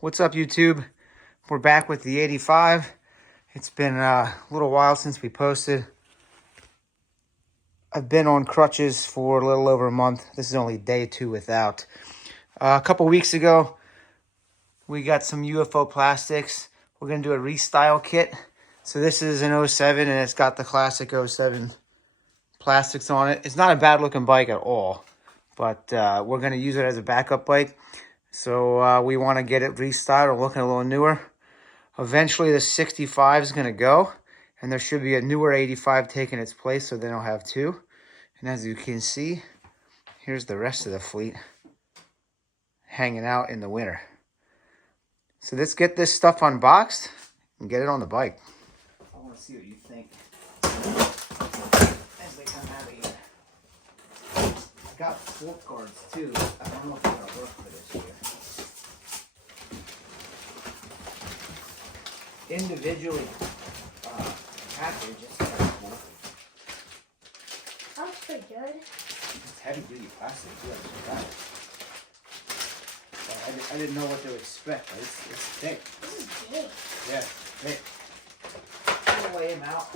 What's up, YouTube? We're back with the 85. It's been a little while since we posted. I've been on crutches for a little over a month. This is only day 2 without. A couple weeks ago, we got some UFO plastics. We're going to do a restyle kit. So this is an 07 and it's got the classic 07 plastics on it. It's not a bad looking bike at all, but we're going to use it as a backup bike. So we want to get it restyled or looking a little newer. Eventually the 65 is going to go, and there should be a newer 85 taking its place, so then I'll have 2. And as you can see, here's the rest of the fleet hanging out in the winter. So let's get this stuff unboxed and get it on the bike. I want to see what you think as they come out of here. I got fork guards too. I don't know if they're going to work for this year. Individually packaged, it's kind of cool. That looks pretty good. It's heavy duty plastic too, I didn't know what to expect, but it's thick. This is big. Yeah, thick. I'm gonna lay him out.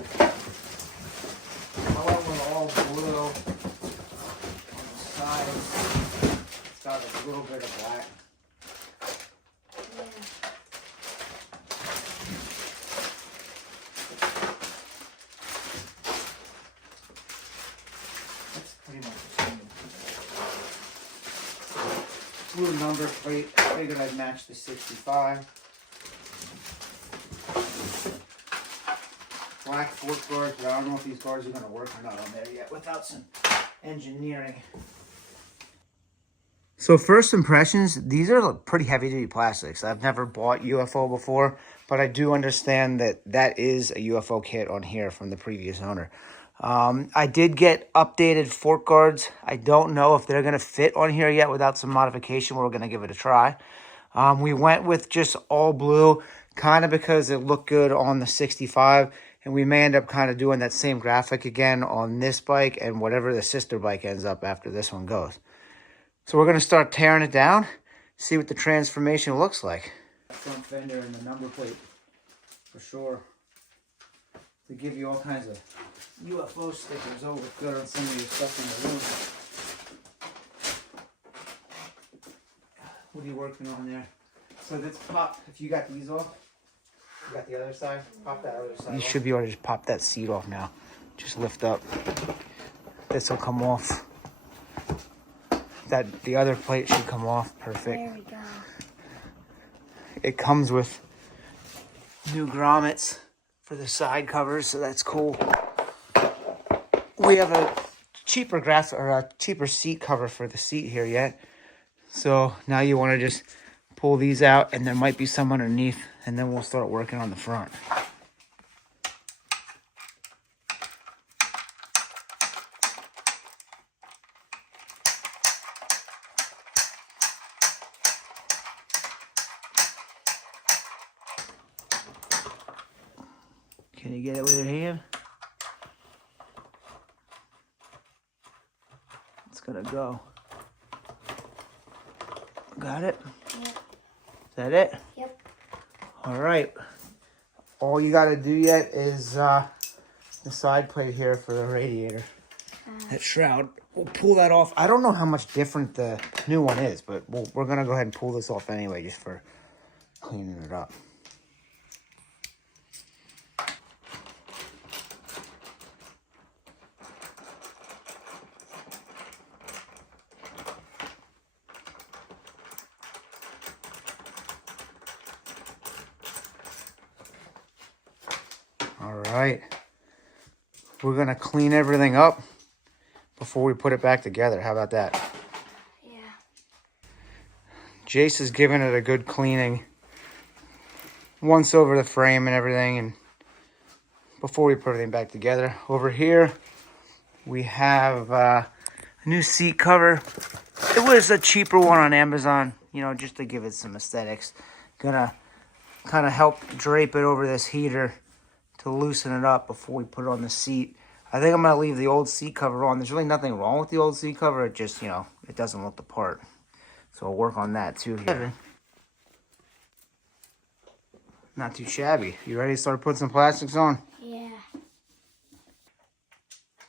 I went with all blue on the sides. It's got a little bit of black. Blue number plate. I figured I'd match the 65. Black fork guards, but I don't know if these guards are going to work or not on there yet without some engineering. So first impressions, these are pretty heavy duty plastics. I've never bought UFO before, but I do understand that that is a UFO kit on here from the previous owner. I did get updated fork guards. I don't know if they're going to fit on here yet without some modification. We're going to give it a try. We went with just all blue, kind of because it looked good on the 65. And we may end up kind of doing that same graphic again on this bike and whatever the sister bike ends up after this one goes. So we're going to start tearing it down, see what the transformation looks like. Front fender and the number plate for sure. To give you all kinds of UFO stickers. Oh, look good on some of your stuff in the room. What are you working on there? So let's pop, if you got these off, you got the other side, pop that other side. You should be able to just pop that seat off now. Just lift up. This will come off. The other plate should come off. Perfect. There we go. It comes with new grommets for the side covers, so that's cool. We have a cheaper cheaper seat cover for the seat here yet. So now you want to just pull these out, and there might be some underneath, and then we'll start working on the front. Can you get it with your hand? It's gonna go. Got it? Yep. Is that it? Yep. All right. All you gotta do yet is the side plate here for the radiator. That shroud. We'll pull that off. I don't know how much different the new one is, but we're gonna go ahead and pull this off anyway, just for cleaning it up. All right, we're gonna clean everything up before we put it back together. How about that? Yeah. Jace is giving it a good cleaning once over the frame and everything, and before we put everything back together. Over here, we have a new seat cover. It was a cheaper one on Amazon, you know, just to give it some aesthetics. Gonna kind of help drape it over this heater to loosen it up before we put it on the seat. I think I'm going to leave the old seat cover on. There's really nothing wrong with the old seat cover. It just, you know, it doesn't look the part. So I'll work on that too here. Not too shabby. You ready to start putting some plastics on? Yeah.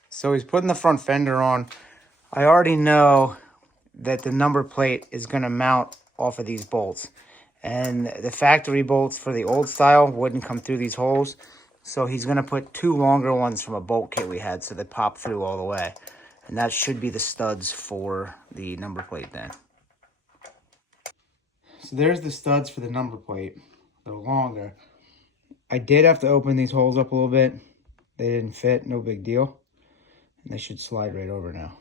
So he's putting the front fender on. I already know that the number plate is going to mount off of these bolts. And the factory bolts for the old style wouldn't come through these holes. So he's going to put two longer ones from a bolt kit we had so they pop through all the way. And that should be the studs for the number plate then. So there's the studs for the number plate. They're longer. I did have to open these holes up a little bit. They didn't fit, no big deal. And they should slide right over now.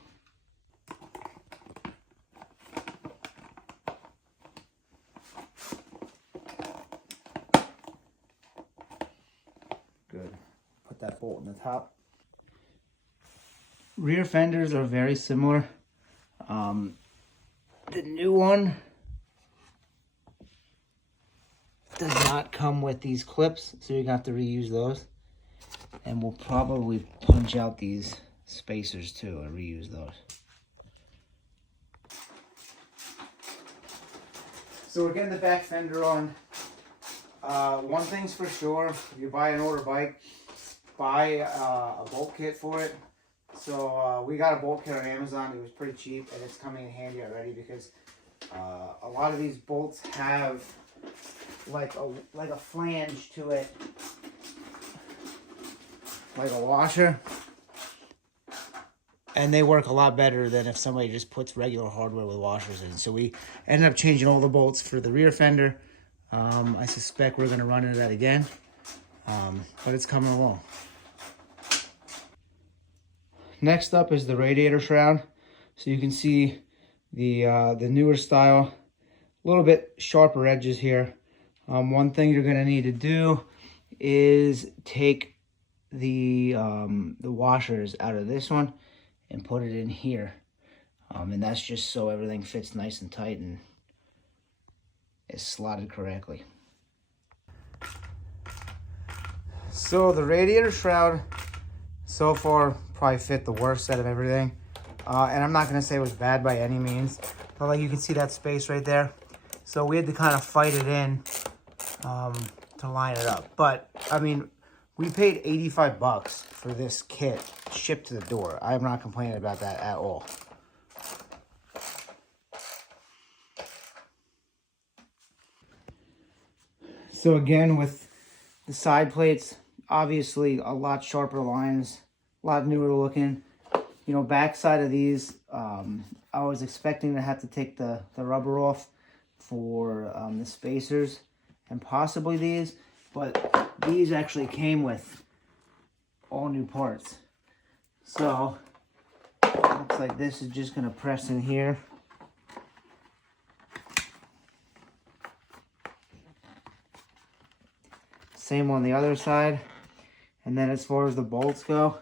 Good. Put that bolt in the top. Rear fenders are very similar. The new one does not come with these clips, so you're gonna have to reuse those. And we'll probably punch out these spacers too and reuse those. So we're getting the back fender on. One thing's for sure, if you buy an order bike, buy a bolt kit for it. So we got a bolt kit on Amazon. It was pretty cheap, and it's coming in handy already because a lot of these bolts have like a flange to it, like a washer, and they work a lot better than if somebody just puts regular hardware with washers in. So we ended up changing all the bolts for the rear fender. I suspect we're going to run into that again, but it's coming along. Next up is the radiator shroud. So you can see the newer style, a little bit sharper edges here. One thing you're going to need to do is take the washers out of this one and put it in here. And that's just so everything fits nice and tight and is slotted correctly. So the radiator shroud so far probably fit the worst out of everything. And I'm not going to say it was bad by any means, but like you can see that space right there. So we had to kind of fight it in to line it up. But I mean, we paid 85 bucks for this kit shipped to the door. I'm not complaining about that at all. So again, with the side plates, obviously a lot sharper lines, a lot newer looking. You know, backside of these, I was expecting to have to take the rubber off for the spacers and possibly these, but these actually came with all new parts. So looks like this is just gonna press in here. Same on the other side. And then as far as the bolts go,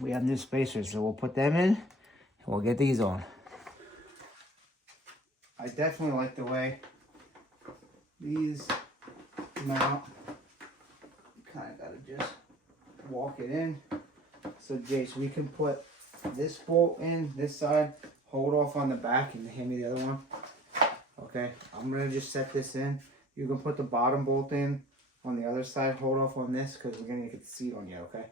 we have new spacers, so we'll put them in and we'll get these on. I definitely like the way these mount. Kind of gotta just walk it in. So Jace, we can put this bolt in this side, hold off on the back and hand me the other one. Okay, I'm gonna just set this in. You can put the bottom bolt in on the other side, hold off on this because we're gonna get the seat on you, okay?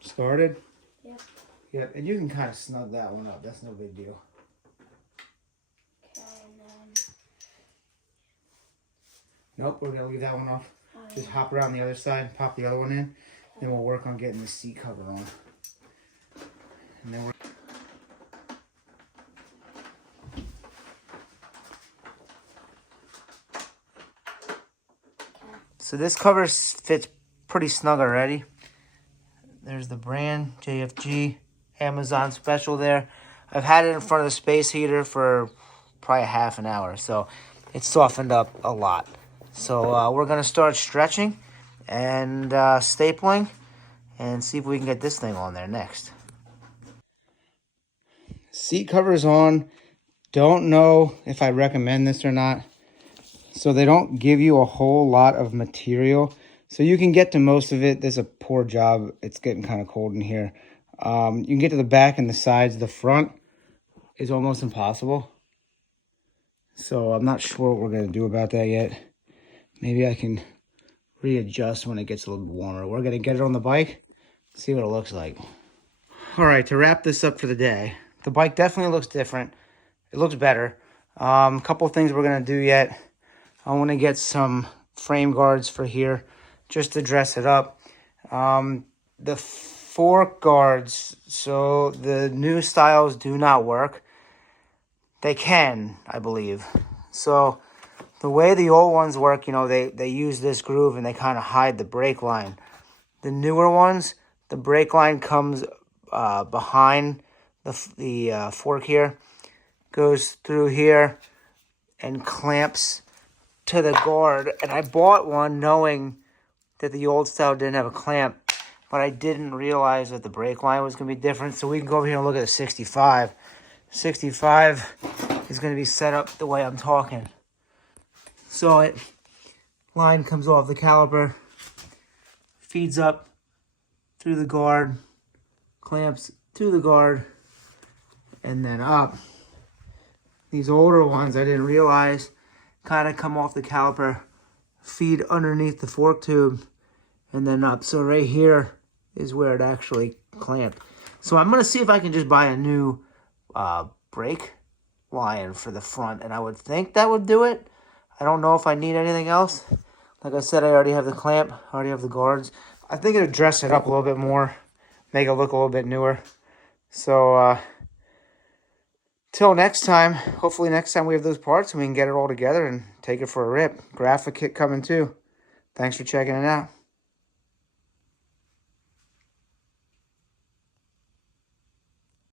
Started? Yep. Yep, and you can kind of snug that one up. That's no big deal. Okay, and then... Nope, we're going to leave that one off. Oh, Just hop around the other side, pop the other one in, then we'll work on getting the seat cover on. And then we're... So this cover fits pretty snug already. There's the brand, JFG, Amazon special there. I've had it in front of the space heater for probably half an hour, so it's softened up a lot. So we're going to start stretching and stapling and see if we can get this thing on there next. Seat cover's on. Don't know if I recommend this or not. So they don't give you a whole lot of material. So you can get to most of it. There's a poor job. It's getting kind of cold in here. You can get to the back and the sides. The front is almost impossible. So I'm not sure what we're going to do about that yet. Maybe I can readjust when it gets a little bit warmer. We're going to get it on the bike, see what it looks like. All right, to wrap this up for the day, the bike definitely looks different. It looks better. A couple of things we're going to do yet. I want to get some frame guards for here just to dress it up. The fork guards, so the new styles do not work. They can, I believe. So the way the old ones work, you know, they use this groove and they kind of hide the brake line. The newer ones, the brake line comes behind the fork here, goes through here and clamps to the guard. And I bought one knowing that the old style didn't have a clamp, but I didn't realize that the brake line was going to be different. So we can go over here and look at the 65. 65 is going to be set up the way I'm talking. So it line comes off the caliper, feeds up through the guard, clamps to the guard, and then up. These older ones I didn't realize kind of come off the caliper, feed underneath the fork tube, and then up. So right here is where it actually clamped. So I'm going to see if I can just buy a new brake line for the front, and I would think that would do it. I don't know if I need anything else. Like I said, I already have the clamp, I already have the guards. I think it'll dress it up a little bit more, make it look a little bit newer. So, till next time, hopefully next time we have those parts and we can get it all together and take it for a rip. Graphic kit coming too. Thanks for checking it out.